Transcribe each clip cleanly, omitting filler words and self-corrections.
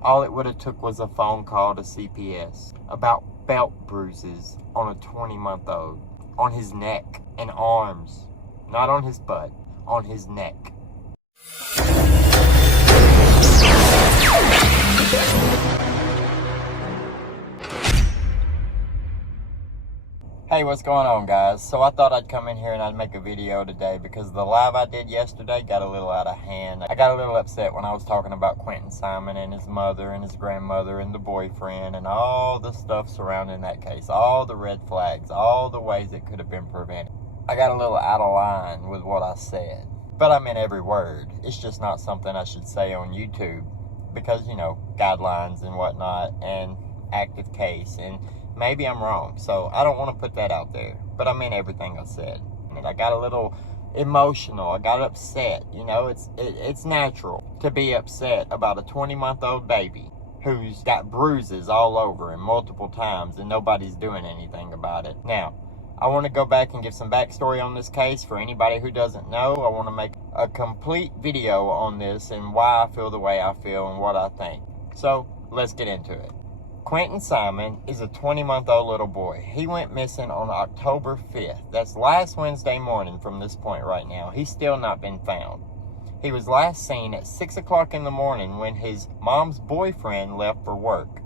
All it would have took was a phone call to CPS about belt bruises on a 20-month-old, on his neck and arms, not on his butt, on his neck. Hey, what's going on, guys? So I thought I'd come in here and I'd make a video today because the live I did yesterday got a little out of hand. I got a little upset when I was talking about Quinton Simon and his mother and his grandmother and the boyfriend and all the stuff surrounding that case, all the red flags, all the ways it could have been prevented. I got a little out of line with what I said, but I meant every word. It's just not something I should say on YouTube because, you know, guidelines and whatnot and active case, and maybe I'm wrong, so I don't want to put that out there, but I meant everything I said. And I got a little emotional. I got upset. You know, it's natural to be upset about a 20-month-old baby who's got bruises all over him multiple times and nobody's doing anything about it. Now, I want to go back and give some backstory on this case for anybody who doesn't know. I want to make a complete video on this and why I feel the way I feel and what I think. So, let's get into it. Quinton Simon is a 20-month-old little boy. He went missing on October 5th. That's last Wednesday morning from this point right now. He's still not been found. He was last seen at 6 o'clock in the morning when his mom's boyfriend left for work.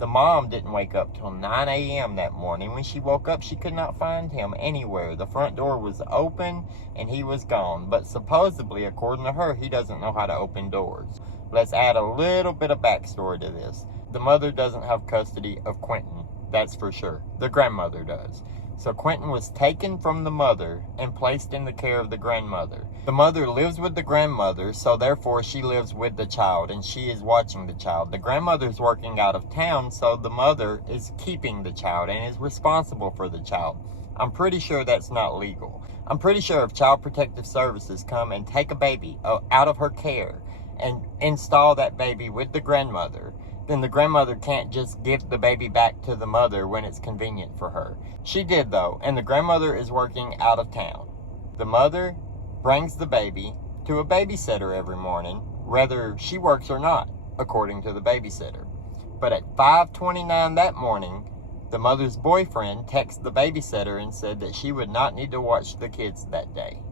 The mom didn't wake up till 9 a.m. that morning. When she woke up, she could not find him anywhere. The front door was open and he was gone. But supposedly, according to her, he doesn't know how to open doors. Let's add a little bit of backstory to this. The mother doesn't have custody of Quinton, that's for sure. The grandmother does. So Quinton was taken from the mother and placed in the care of the grandmother. The mother lives with the grandmother, so therefore she lives with the child and she is watching the child. The grandmother's working out of town, so the mother is keeping the child and is responsible for the child. I'm pretty sure that's not legal. I'm pretty sure if Child Protective Services come and take a baby out of her care and install that baby with the grandmother, then the grandmother can't just give the baby back to the mother when it's convenient for her. She did, though, and the grandmother is working out of town. The mother brings the baby to a babysitter every morning, whether she works or not, according to the babysitter. But at 5:29 that morning, the mother's boyfriend texted the babysitter and said that she would not need to watch the kids that day.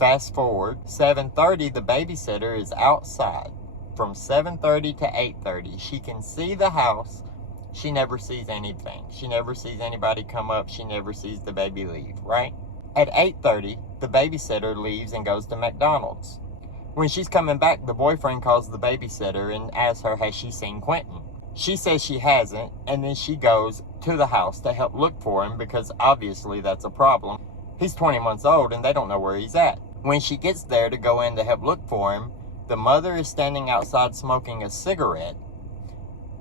Fast forward, 7:30, the babysitter is outside. From 7:30 to 8:30, she can see the house. She never sees anything. She never sees anybody come up. She never sees the baby leave, right? At 8:30, the babysitter leaves and goes to McDonald's. When she's coming back, the boyfriend calls the babysitter and asks her, has she seen Quinton? She says she hasn't, and then she goes to the house to help look for him because obviously that's a problem. He's 20 months old and they don't know where he's at. When she gets there to go in to help look for him, the mother is standing outside smoking a cigarette.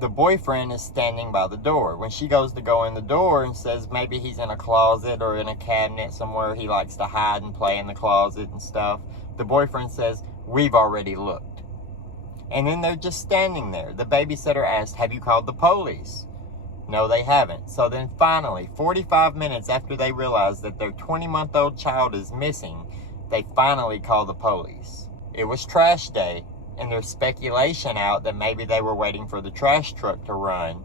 The boyfriend is standing by the door. When she goes to go in the door and says maybe he's in a closet or in a cabinet somewhere, he likes to hide and play in the closet and stuff, the boyfriend says, we've already looked. And then they're just standing there. The babysitter asked, have you called the police? No, they haven't. So then finally, 45 minutes after they realize that their 20-month-old child is missing, they finally call the police. It was trash day, and there's speculation out that maybe they were waiting for the trash truck to run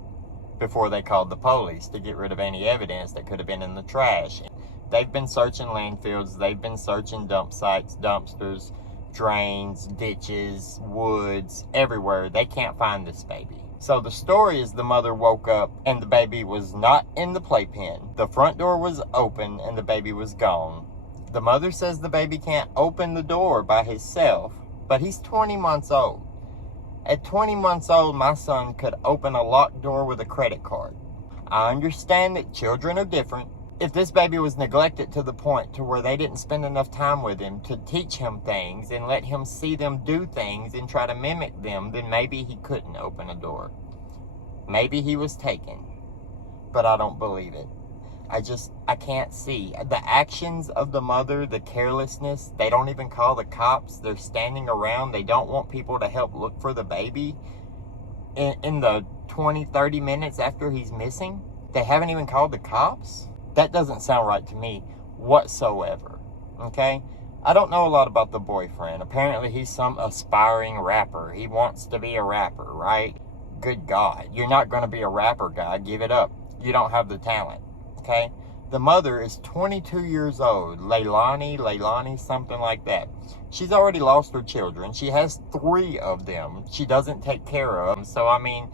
before they called the police to get rid of any evidence that could have been in the trash. They've been searching landfills, they've been searching dump sites, dumpsters, drains, ditches, woods, everywhere. They can't find this baby. So the story is the mother woke up and the baby was not in the playpen. The front door was open and the baby was gone. The mother says the baby can't open the door by himself, but he's 20 months old. At 20 months old, my son could open a locked door with a credit card. I understand that children are different. If this baby was neglected to the point to where they didn't spend enough time with him to teach him things and let him see them do things and try to mimic them, then maybe he couldn't open a door. Maybe he was taken, but I don't believe it. I can't see. The actions of the mother, the carelessness, they don't even call the cops. They're standing around. They don't want people to help look for the baby in the 20, 30 minutes after he's missing. They haven't even called the cops. That doesn't sound right to me whatsoever, okay? I don't know a lot about the boyfriend. Apparently he's some aspiring rapper. He wants to be a rapper, right? good God, you're not going to be a rapper guy. Give it up. You don't have the talent, okay? The mother is 22 years old, Leilani, something like that. She's already lost her children. She has 3 of them. She doesn't take care of them. So, I mean,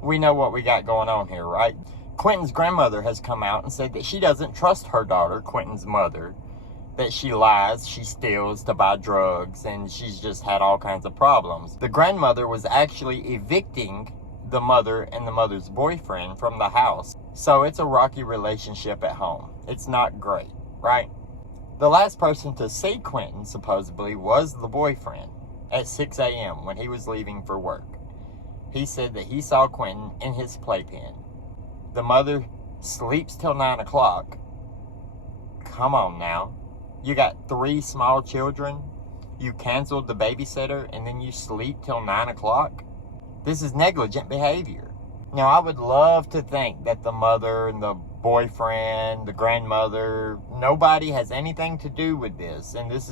we know what we got going on here, right? Quinton's grandmother has come out and said that she doesn't trust her daughter, Quinton's mother, that she lies, she steals to buy drugs, and she's just had all kinds of problems. The grandmother was actually evicting the mother and the mother's boyfriend from the house. So it's a rocky relationship at home. It's not great, right? The last person to see Quinton, supposedly, was the boyfriend at 6 a.m. when he was leaving for work. He said that he saw Quinton in his playpen. The mother sleeps till 9 o'clock. Come on now. You got 3 small children. You canceled the babysitter and then you sleep till 9 o'clock. This is negligent behavior. Now, I would love to think that the mother and the boyfriend, the grandmother, nobody has anything to do with this. And this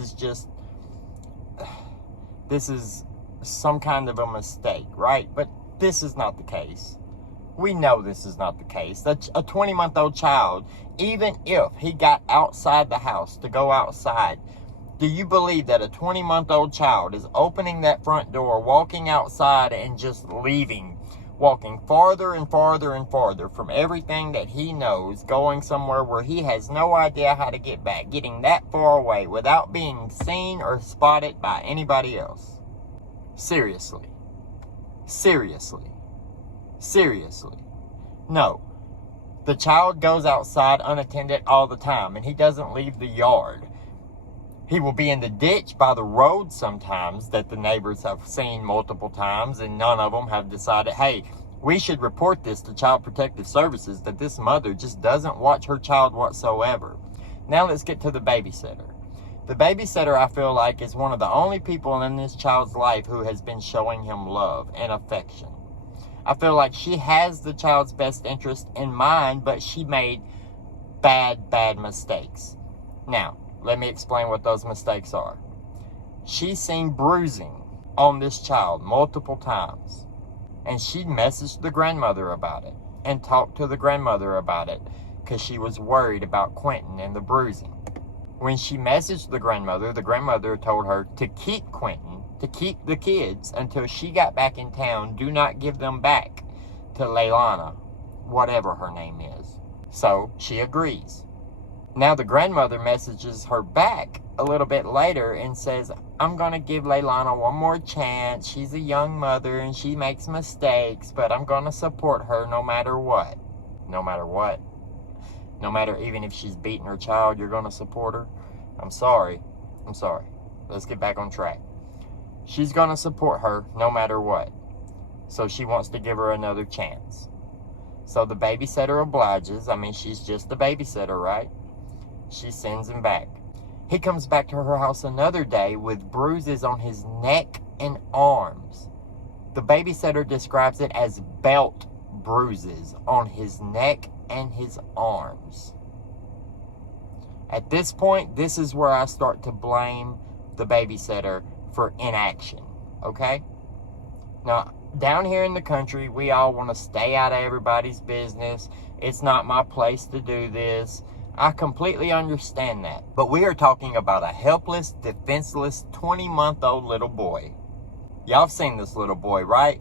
is some kind of a mistake, right? But this is not the case. We know this is not the case. A 20-month-old child, even if he got outside the house to go outside, do you believe that a 20-month-old child is opening that front door, walking outside and just leaving, walking farther and farther and farther from everything that he knows, going somewhere where he has no idea how to get back, getting that far away without being seen or spotted by anybody else? Seriously. Seriously. Seriously. No. The child goes outside unattended all the time, and he doesn't leave the yard. He will be in the ditch by the road sometimes that the neighbors have seen multiple times, and none of them have decided, hey, we should report this to Child Protective Services, that this mother just doesn't watch her child whatsoever. Now let's get to the babysitter. The babysitter, I feel like, is one of the only people in this child's life who has been showing him love and affection. I feel like she has the child's best interest in mind, but she made bad mistakes. Now, let me explain what those mistakes are. She's seen bruising on this child multiple times, and she messaged the grandmother about it and talked to the grandmother about it because she was worried about Quinton and the bruising. When she messaged the grandmother told her to keep Quinton, to keep the kids until she got back in town. Do not give them back to Leilani, whatever her name is. So she agrees. Now the grandmother messages her back a little bit later and says, I'm going to give Leilani one more chance. She's a young mother and she makes mistakes, but I'm going to support her no matter what. No matter what. No matter even if she's beating her child, you're going to support her? I'm sorry. Let's get back on track. She's going to support her no matter what. So she wants to give her another chance. So the babysitter obliges. I mean, she's just a babysitter, right? She sends him back. He comes back to her house another day with bruises on his neck and arms. The babysitter describes it as belt bruises on his neck and his arms. At this point, this is where I start to blame the babysitter for inaction, okay? Now, down here in the country, we all want to stay out of everybody's business. It's not my place to do this. I completely understand that. But we are talking about a helpless, defenseless, 20-month-old little boy. Y'all have seen this little boy, right?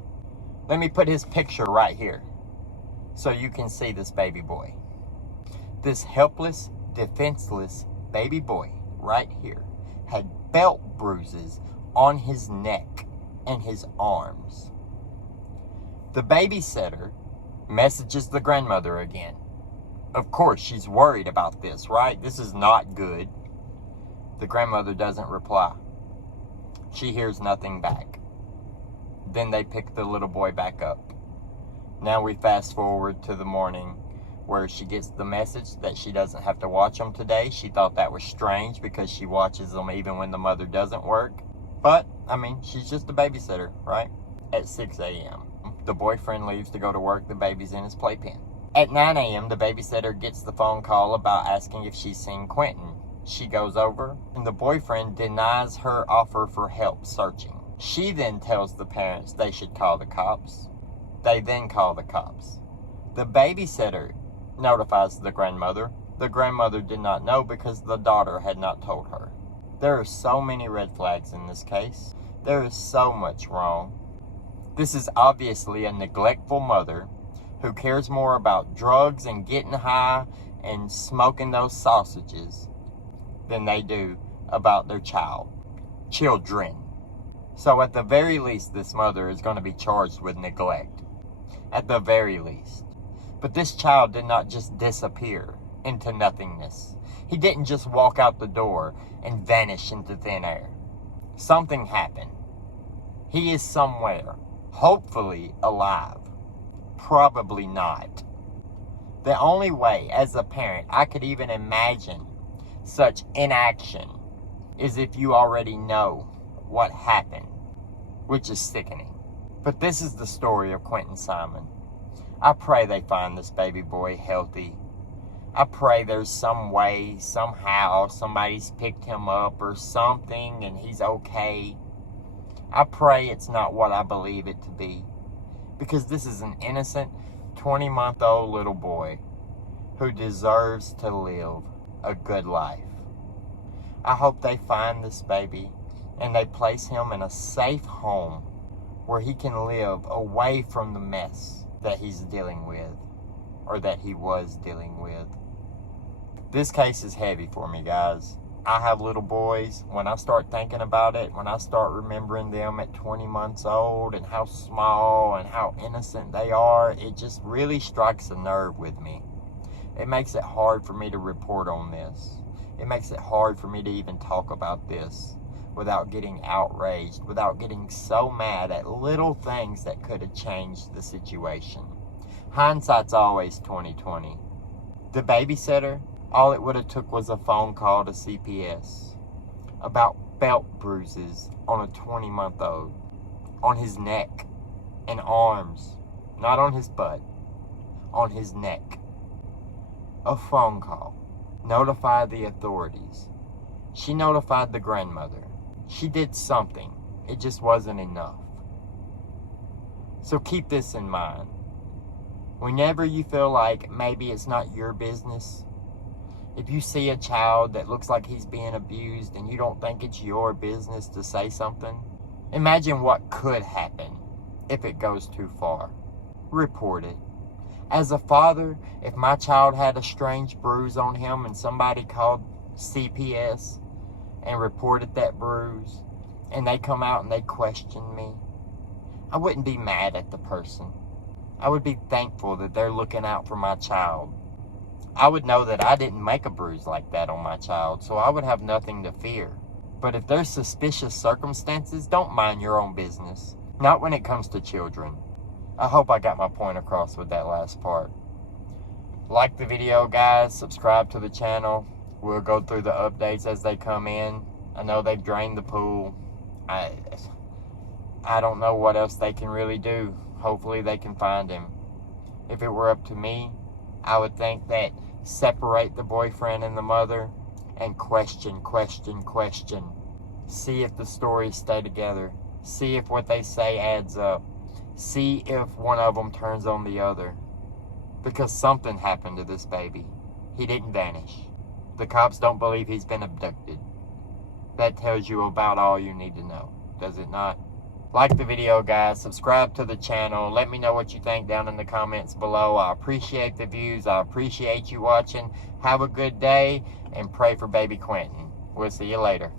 Let me put his picture right here so you can see this baby boy. This helpless, defenseless baby boy right here had belt bruises on his neck and his arms. The babysitter messages the grandmother again. Of course, she's worried about this, right? This is not good. The grandmother doesn't reply. She hears nothing back. Then they pick the little boy back up. Now we fast forward to the morning where she gets the message that she doesn't have to watch them today. She thought that was strange because she watches them even when the mother doesn't work. But, I mean, she's just a babysitter, right? At 6 a.m. The boyfriend leaves to go to work. The baby's in his playpen. At 9 a.m., the babysitter gets the phone call about asking if she's seen Quinton. She goes over, and the boyfriend denies her offer for help searching. She then tells the parents they should call the cops. They then call the cops. The babysitter notifies the grandmother. The grandmother did not know because the daughter had not told her. There are so many red flags in this case. There is so much wrong. This is obviously a neglectful mother who cares more about drugs and getting high and smoking those sausages than they do about their children. So at the very least, this mother is going to be charged with neglect. At the very least. But this child did not just disappear into nothingness. He didn't just walk out the door and vanish into thin air. Something happened. He is somewhere, hopefully alive. Probably not. The only way, as a parent, I could even imagine such inaction is if you already know what happened, which is sickening. But this is the story of Quinton Simon. I pray they find this baby boy healthy. I pray there's some way, somehow, somebody's picked him up or something and he's okay. I pray it's not what I believe it to be. Because this is an innocent 20-month-old little boy who deserves to live a good life. I hope they find this baby and they place him in a safe home where he can live away from the mess that he's dealing with, or that he was dealing with. This case is heavy for me, guys. I have little boys. When I start thinking about it, when I start remembering them at 20 months old and how small and how innocent they are, it just really strikes a nerve with me. It makes it hard for me to report on this. It makes it hard for me to even talk about this without getting outraged, without getting so mad at little things that could have changed the situation. Hindsight's always 20/20. The babysitter, all it would have took was a phone call to CPS about belt bruises on a 20-month-old, on his neck and arms, not on his butt, on his neck. A phone call. Notify the authorities. She notified the grandmother. She did something. It just wasn't enough. So keep this in mind. Whenever you feel like maybe it's not your business, if you see a child that looks like he's being abused and you don't think it's your business to say something, imagine what could happen if it goes too far. Report it. As a father, if my child had a strange bruise on him and somebody called CPS and reported that bruise, and they come out and they question me, I wouldn't be mad at the person. I would be thankful that they're looking out for my child. I would know that I didn't make a bruise like that on my child, so I would have nothing to fear. But if there's suspicious circumstances, don't mind your own business. Not when it comes to children. I hope I got my point across with that last part. Like the video, guys. Subscribe to the channel. We'll go through the updates as they come in. I know they've drained the pool. I don't know what else they can really do. Hopefully they can find him. If it were up to me, I would think that separate the boyfriend and the mother and question. See if the stories stay together. See if what they say adds up. See if one of them turns on the other. Because something happened to this baby. He didn't vanish. The cops don't believe he's been abducted. That tells you about all you need to know, does it not? Like the video, guys. Subscribe to the channel. Let me know what you think down in the comments below. I appreciate the views. I appreciate you watching. Have a good day and pray for baby Quinton. We'll see you later.